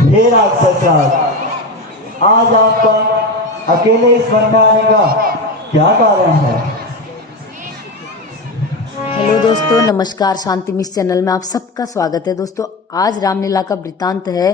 हे राक्षस राज, आज आपका अकेले इस वन में आने का क्या कारण है? हेलो दोस्तों, नमस्कार। शांति मिस चैनल में आप सबका स्वागत है। दोस्तों, आज रामलीला का वृतांत है।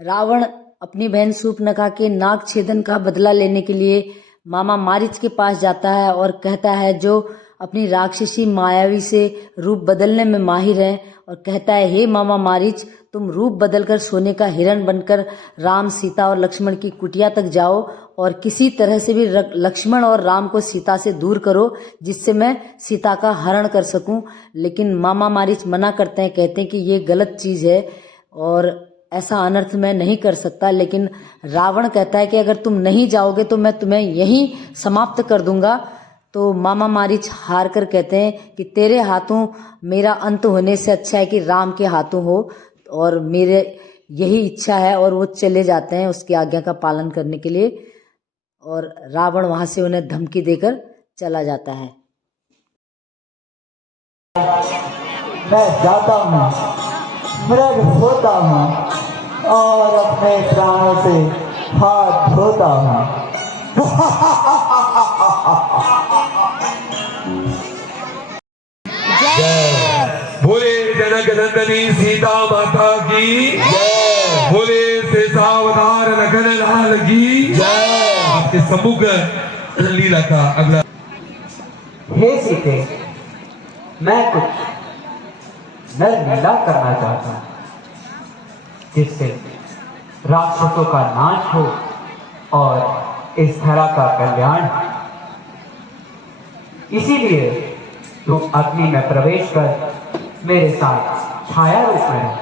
रावण अपनी बहन शूर्पणखा के नाग छेदन का बदला लेने के लिए मामा मारीच के पास जाता है और कहता है, जो अपनी राक्षसी मायावी से रूप बदलने में माहिर है, और कहता है, हे मामा मारीच, तुम रूप बदलकर सोने का हिरण बनकर राम, सीता और लक्ष्मण की कुटिया तक जाओ और किसी तरह से भी लक्ष्मण और राम को सीता से दूर करो, जिससे मैं सीता का हरण कर सकूं। लेकिन मामा मारीच मना करते हैं, कहते हैं कि ये गलत चीज है और ऐसा अनर्थ मैं नहीं कर सकता। लेकिन रावण कहता है कि अगर तुम नहीं जाओगे तो मैं तुम्हें यहीं समाप्त कर दूंगा। तो मामा मारीच हार कर कहते हैं कि तेरे हाथों मेरा अंत होने से अच्छा है कि राम के हाथों हो, और मेरे यही इच्छा है। और वो चले जाते हैं उसकी आज्ञा का पालन करने के लिए, और रावण वहां से उन्हें धमकी देकर चला जाता है। मैं जाता हूँ, मृग होता हूँ और अपने प्राणों से हाथ धोता हूँ। बोले जनक नंदनी सीता माता की जय। बोले शेषावतार लखन लाल की जय। आपके सम्मुख लीला का अगला। हे सीते, मैं कुछ नर लीला करना चाहता हूँ, जिससे राक्षसों का नाश हो और इस धरा का कल्याण हो। इसीलिए तुम अग्नि में प्रवेश कर मेरे साथ छाया रूप में रहो।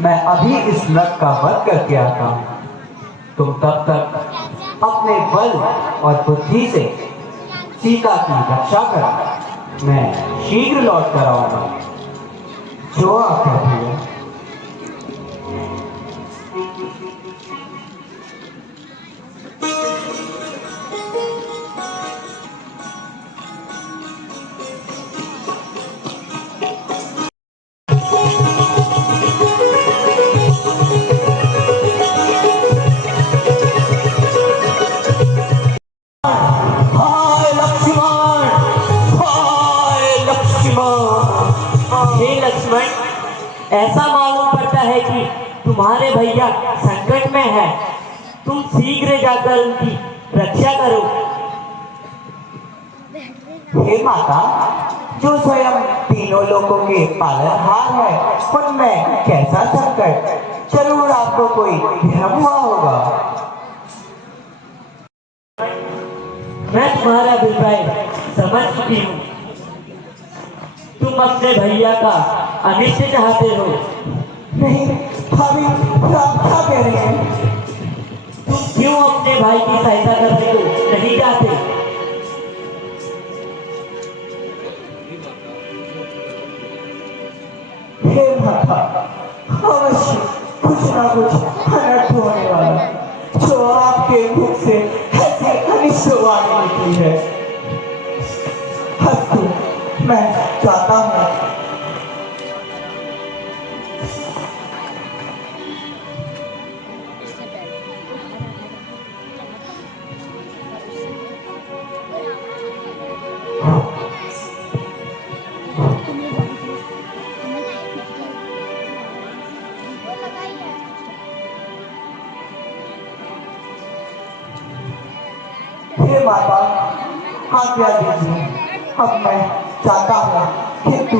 मैं अभी इस नग का वध करके आता हूं। तुम तब तक अपने बल और बुद्धि से सीता की रक्षा करो। मैं शीघ्र लौट कर आऊंगा। जो आप कहती है। हे लक्ष्मण, ऐसा मालूम पड़ता है कि तुम्हारे भैया संकट में है। तुम शीघ्र जाकर उनकी रक्षा करो। हे माता, जो स्वयं तीनों लोगों के पालनहार है, उनमें कैसा संकट? जरूर आपको कोई भ्रम हुआ होगा। मैं तुम्हारा अभिप्राय समझ चुकी हूँ। तुम अपने भैया का अनिष्ट चाहते हो। नहीं भाभी, आप क्या कह रहे हैं? तुम क्यों अपने भाई की सहायता करने को नहीं चाहते? हे माता, अवश्य कुछ ना कुछ अनर्थ होने वाला, जो आपके मुख से ऐसी अनिष्ट वाणी निकली है। अस्तु, मैं जाता हूँ। हे माता, आज्ञा दीजिए, अब मैं जाता हूँ, किंतु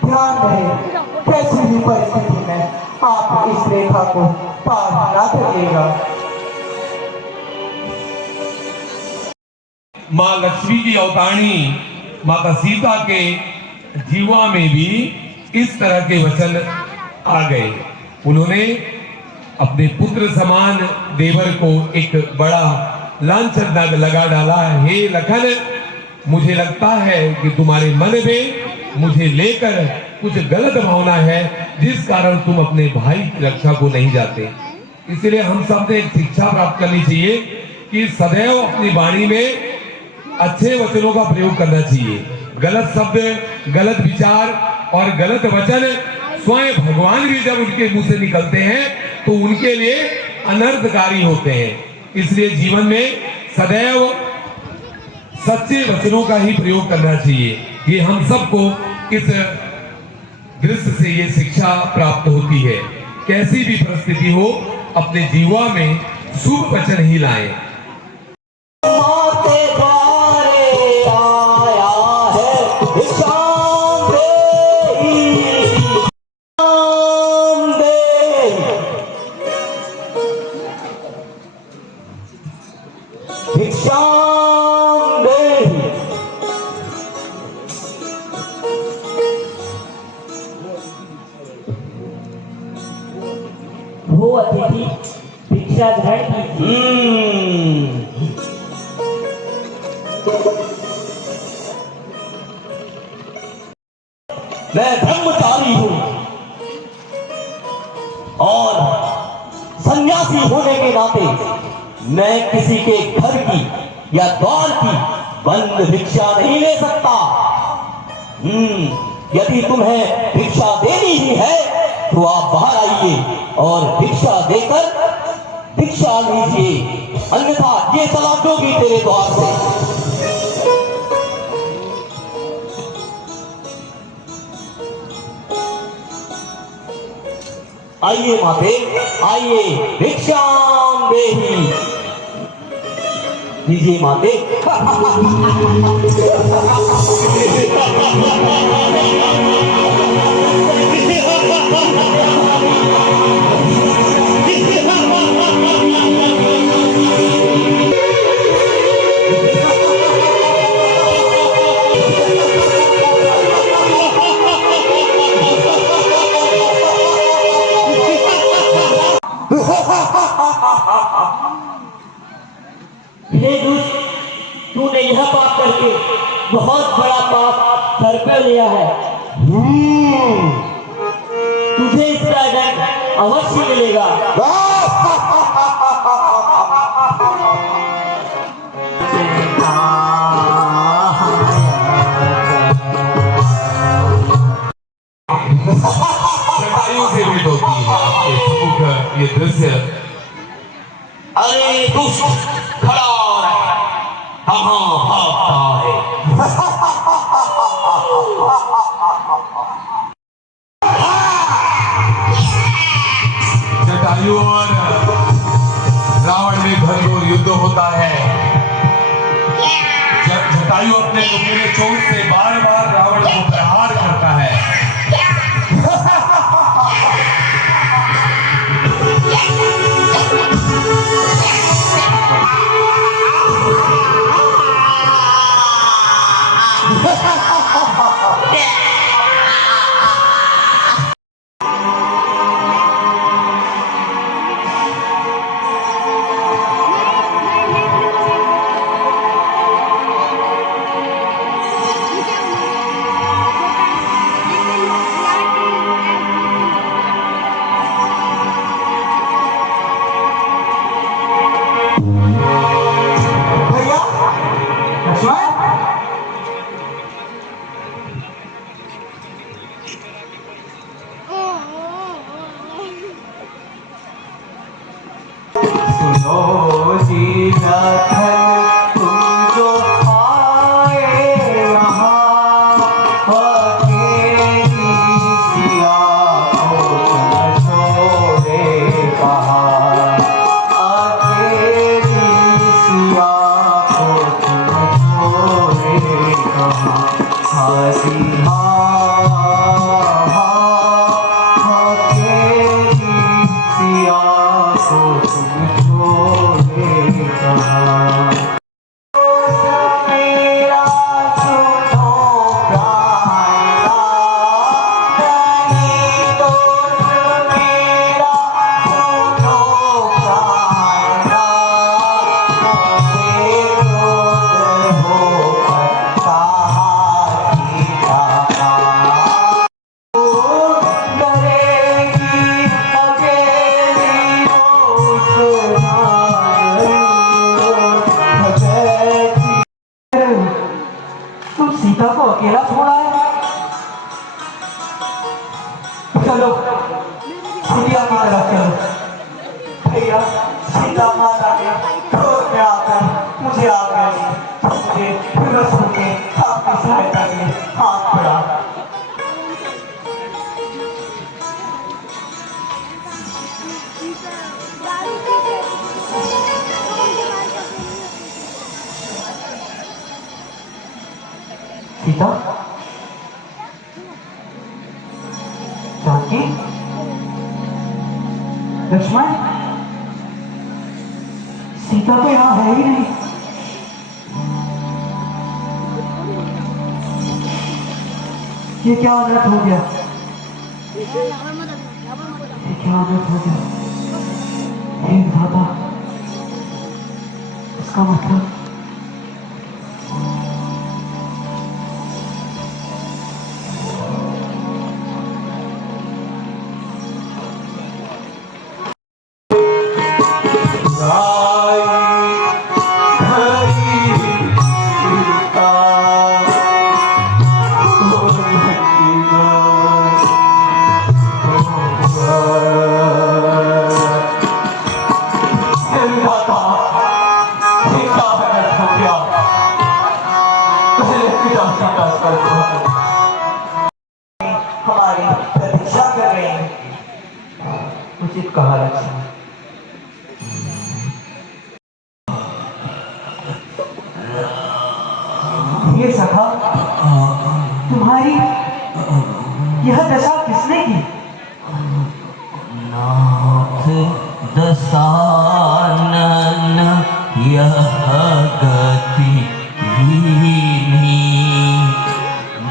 ध्यान रहे, कैसी भी परिस्थिति में आप इस रेखा को पार ना करिएगा। माँ लक्ष्मी की अवतारणी माता सीता के जीवा में भी इस तरह के वचन आ गए। उन्होंने अपने पुत्र समान देवर को एक बड़ा लांछन लगा डाला। हे लखन, मुझे लगता है कि तुम्हारे मन में मुझे लेकर कुछ गलत भावना है, जिस कारण तुम अपने भाई की रक्षा को नहीं जाते। इसलिए हम सब ने एक शिक्षा प्राप्त करनी चाहिए कि सदैव अपनी वाणी में अच्छे वचनों का प्रयोग करना चाहिए। गलत शब्द, गलत विचार और गलत वचन स्वयं भगवान भी जब उनके मुंह से निकलते हैं तो उनके लिए अनर्थकारी होते हैं। इसलिए जीवन में सदैव सच्चे वचनों का ही प्रयोग करना चाहिए। ये हम सबको इस दृश्य से ये शिक्षा प्राप्त होती है। कैसी भी परिस्थिति हो, अपने जीवा में शुभ वचन ही लाएं। माते द्वारे आया है भिक्षाम देहि, भिक्षाम देहि। वो अतिथि भिक्षा ग्रहण कीजिए। मैं ब्रह्मचारी हूं और सन्यासी होने के नाते मैं किसी के घर की या द्वार की बंद भिक्षा नहीं ले सकता। यदि तुम्हें भिक्षा देनी ही है तो आप बाहर आइए और भिक्षा देकर भिक्षा लीजिए, अन्यथा ये चला दोगी तेरे द्वार से। आइए माते, आइए, भिक्षाम देहि। लीजिए माते। हे दुष्ट, तूने यह पाप करके बहुत बड़ा पाप सर पे लिया है। तुझे इसका दंड अवश्य मिलेगा। जटायु से भेंट होती है आपके सम्मुख ये दृश्य। अरे दुष्ट, खड़ा रहे, कहाँ भागता है? जटायु और रावण में घनघोर युद्ध होता है। जटायु अपने नुकीले चोट से बार बार रावण को प्रहार करता है। तुम सीता को अकेला छोड़ा है। चलो कुटिया की तरफ चलो। भैया सीता माता के क्रोध में आकर मुझे आ गई, मुझे विवश होके आपकी सहायता के लिए हाथ बढ़ा। सीता, जानकी, लक्ष्मण, सीता तो यहाँ है ही नहीं। ये क्या अनर्थ हो गया? ये क्या अनर्थ हो गया? हे विधाता, इसका मतलब हमारी प्रतीक्षा कर रहे हैं। उचित कहा लक्ष्मण। ये सखा, तुम्हारी यह दशा किसने की? नाथ दशानन यह गति हीनी,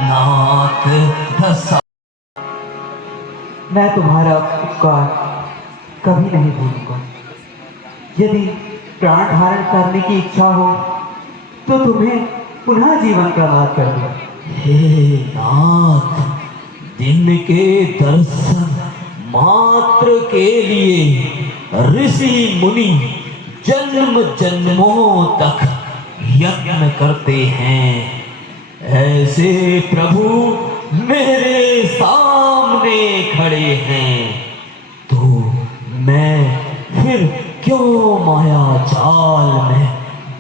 नाथ दशा। मैं तुम्हारा उपकार कभी नहीं भूलूंगा। यदि प्राण धारण करने की इच्छा हो तो तुम्हें पुनः जीवन प्रदान कर दूं। हे नाथ, दिन के दर्शन मात्र के लिए ऋषि मुनि जन्म जन्मों तक यत्न करते हैं। ऐसे प्रभु मेरे सामने खड़े हैं, तो मैं फिर क्यों माया जाल में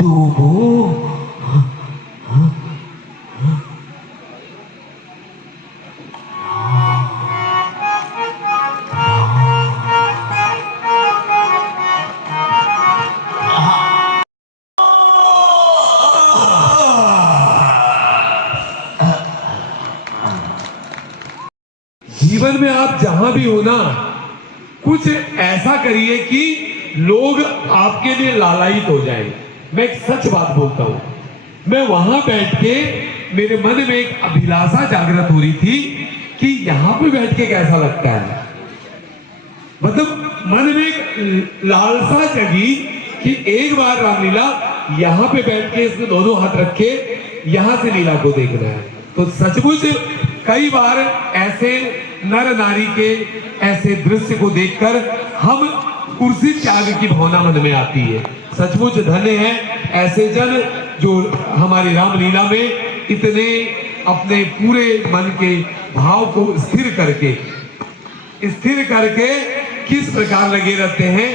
डूबूं? जीवन में आप जहां भी हो ना, कुछ ऐसा करिए कि लोग आपके लिए लालायित हो जाएं। मैं एक सच बात बोलता हूं। मैं वहां बैठ के मेरे मन में एक अभिलाषा जागृत हो रही थी कि यहां पे बैठ के कैसा लगता है। मतलब मन में एक लालसा जगी कि एक बार रामलीला यहाँ पे बैठ के इसमें दोनों हाथ रखे यहां से लीला को देखना है। तो सचमुच कई बार ऐसे नर नारी के ऐसे दृश्य को देखकर हम कुर्सी त्याग की भावना मन में आती है। सचमुच धन्य है ऐसे जन जो हमारी रामलीला में इतने अपने पूरे मन के भाव को स्थिर करके किस प्रकार लगे रहते हैं।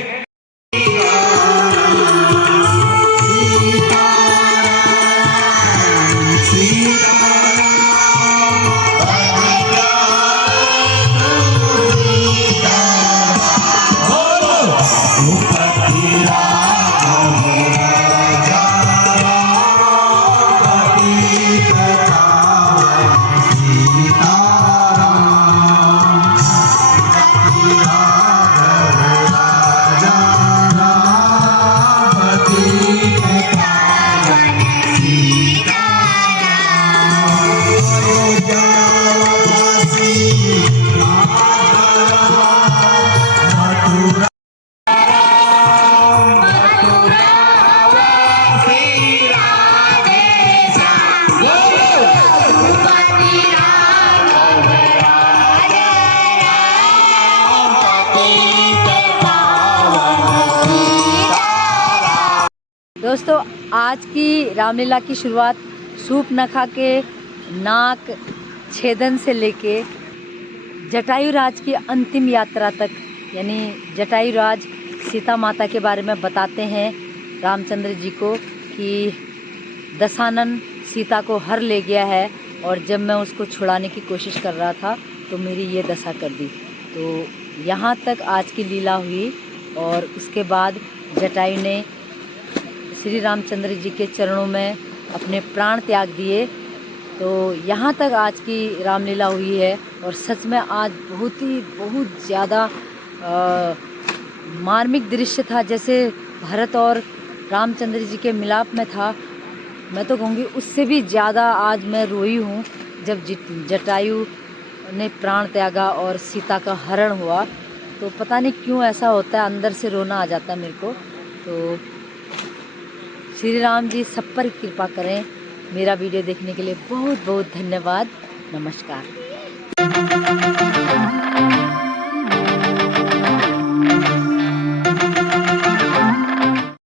दोस्तों आज की रामलीला की शुरुआत शूर्पणखा के नाक छेदन से लेके जटायुराज की अंतिम यात्रा तक, यानी जटायुराज सीता माता के बारे में बताते हैं रामचंद्र जी को कि दशानन सीता को हर ले गया है और जब मैं उसको छुड़ाने की कोशिश कर रहा था तो मेरी ये दशा कर दी। तो यहाँ तक आज की लीला हुई और उसके बाद जटायु ने श्री रामचंद्र जी के चरणों में अपने प्राण त्याग दिए। तो यहाँ तक आज की रामलीला हुई है और सच में आज बहुत ज़्यादा मार्मिक दृश्य था, जैसे भरत और रामचंद्र जी के मिलाप में था। मैं तो कहूँगी उससे भी ज़्यादा आज मैं रोई हूँ जब जटायु ने प्राण त्यागा और सीता का हरण हुआ। तो पता नहीं क्यों ऐसा होता है, अंदर से रोना आ जाता है मेरे को। तो श्री राम जी सब पर कृपा करें। मेरा वीडियो देखने के लिए बहुत बहुत धन्यवाद। नमस्कार।